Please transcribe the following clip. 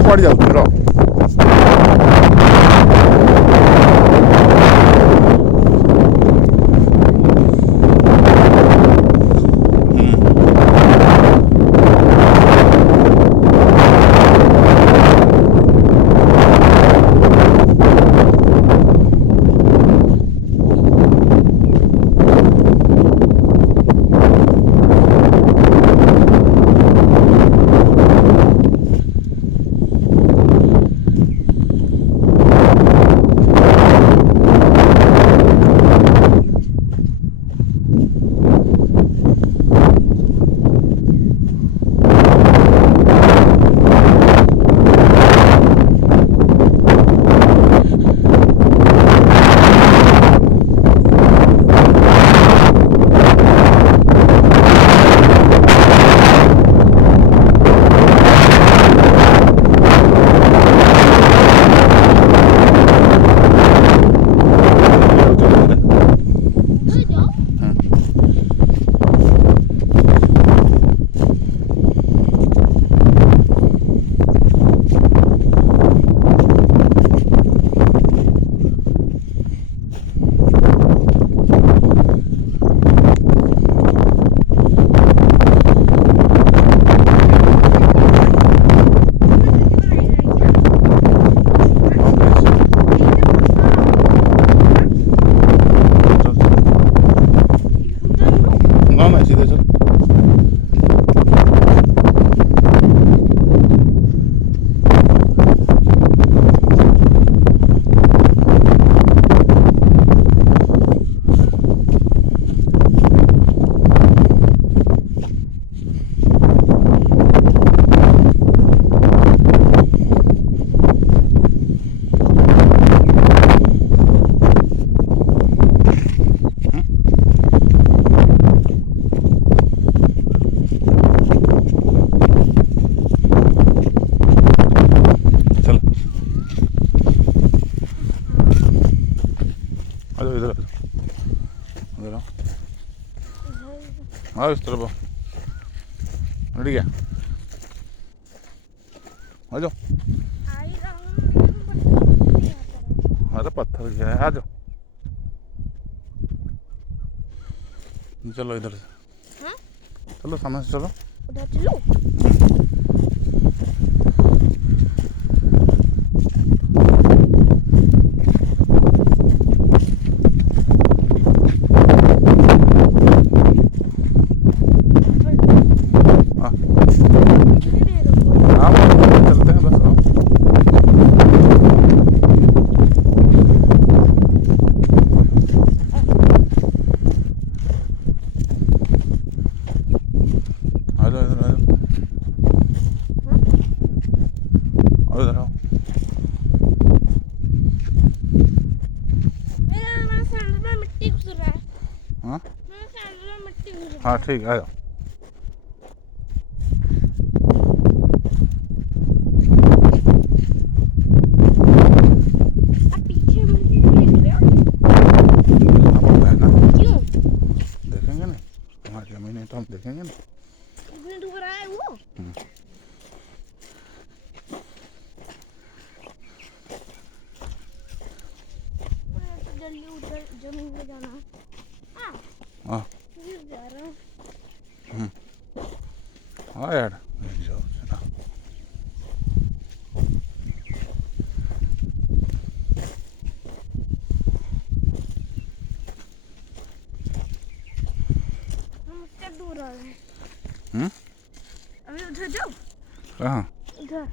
पड़ जाओ रो इधर आओ इस तरफ रेडी क्या आ जाओ अरे पत्थर क्या है आ जाओ चलो इधर से चलो सामने से चलो उधर चलो हाँ ठीक है देखेंगे ना हमारी जमीन है तो हम देखेंगे ना जल्दी उधर जमीन में जाना हाँ जा रहा हूँ हाँ यार जाओ चला हम उससे दूर आ रहे हैं अभी उधर जाओ कहाँ उधर